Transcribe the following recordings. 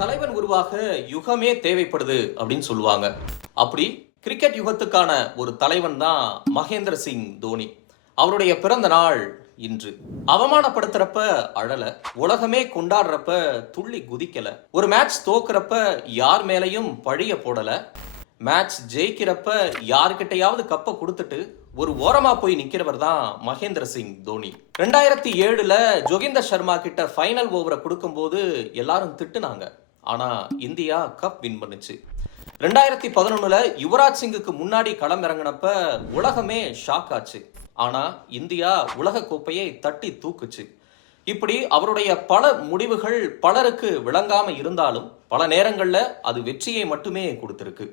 தலைவன் உருவாக யுகமே தேவைப்படுது அப்படின்னு சொல்லுவாங்க. அப்படி கிரிக்கெட் யுகத்துக்கான ஒரு தலைவன் தான் மகேந்திர சிங் தோனி. அவருடைய பிறந்த நாள் இன்று. அவமானப்படுத்துறப்ப அழல, உலகமே கொண்டாடுறப்ப துள்ளி குதிக்கல, ஒரு மேட்ச் தோக்குறப்ப யார் மேலையும் பழிய போடல, மேட்ச் ஜெயிக்கிறப்ப யாருக்கிட்டையாவது கப்பை கொடுத்துட்டு ஒரு ஓரமா போய் நிக்கிறவர் தான் மகேந்திர சிங் தோனி. 2007ல ஜோகிந்தர் சர்மா கிட்ட ஃபைனல் ஓவரை கொடுக்கும்போது எல்லாரும் திட்டுனாங்க. ஆனா இந்தியா கப் வின் பண்ணுச்சு. 2011ல யுவராஜ் சிங்குக்கு முன்னாடி களம் இறங்கினப்ப உலகமே ஷாக் ஆச்சு. ஆனா இந்தியா உலக கோப்பையை தட்டி தூக்குச்சு. இப்படி அவருடைய பல முடிவுகள் பலருக்கு விளங்காம இருந்தாலும் பல நேரங்கள்ல அது வெற்றியை மட்டுமே கொடுத்திருக்கு.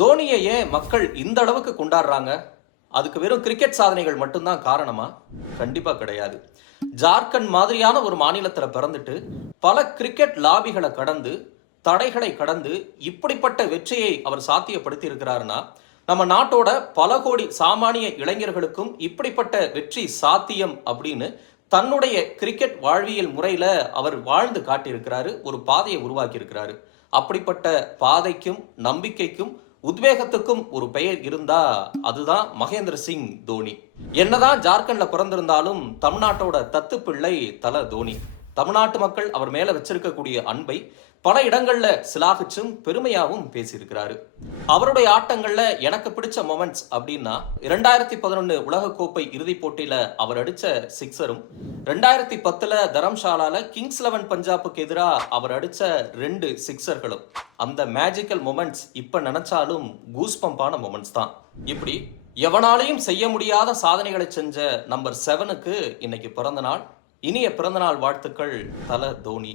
தோனியை ஏன் மக்கள் இந்த அளவுக்கு கொண்டாடுறாங்க? அதுக்கு வெறும் கிரிக்கெட் சாதனைகள் மட்டும்தான் காரணமா? கண்டிப்பா கிடையாது. ஜார்க்கண்ட் மாதிரியான ஒரு மாநிலத்துல பிறந்துட்டு பல கிரிக்கெட் லாபிகளை கடந்து, தடைகளை கடந்து இப்படிப்பட்ட வெற்றியை அவர் சாத்தியப்படுத்தி இருக்கிறாருன்னா, நம்ம நாட்டோட பல கோடி சாமானிய இளைஞர்களுக்கும் இப்படிப்பட்ட வெற்றி சாத்தியம் அப்படின்னு தன்னுடைய கிரிக்கெட் வாழ்வியல் முறையில அவர் வாழ்ந்து காட்டியிருக்கிறாரு, ஒரு பாதையை உருவாக்கி இருக்கிறாரு. அப்படிப்பட்ட பாதைக்கும் நம்பிக்கைக்கும் உத்வேகத்துக்கும் ஒரு பெயர் இருந்தா அதுதான் மகேந்திர சிங் தோனி. என்னதான் ஜார்க்கண்ட்ல பிறந்திருந்தாலும் தமிழ்நாட்டோட தத்து பிள்ளை தல தோனி. தமிழ்நாட்டு மக்கள் அவர் மேல வச்சிருக்கக்கூடிய அன்பை பல இடங்கள்ல சிலாகிச்சும் பெருமையாவும் பேசியிருக்கிறாரு. அவருடைய ஆட்டங்கள்ல எனக்கு பிடிச்ச மொமெண்ட்ஸ் அப்படின்னா, 2011 உலகக்கோப்பை இறுதிப் போட்டியில அவர் அடிச்ச சிக்ஸரும், 2010ல தரம்சாலால கிங்ஸ் 11 பஞ்சாபுக்கு எதிராக அவர் அடிச்ச 2 சிக்ஸர்களும், அந்த மேஜிக்கல் மொமெண்ட்ஸ் இப்ப நினைச்சாலும் கூஸ்பம்பான மொமெண்ட்ஸ் தான். இப்படி எவனாலையும் செய்ய முடியாத சாதனைகளை செஞ்ச நம்பர் 7க்கு இன்னைக்கு பிறந்த நாள். இனிய பிறந்தநாள் வாழ்த்துக்கள் தல தோனி.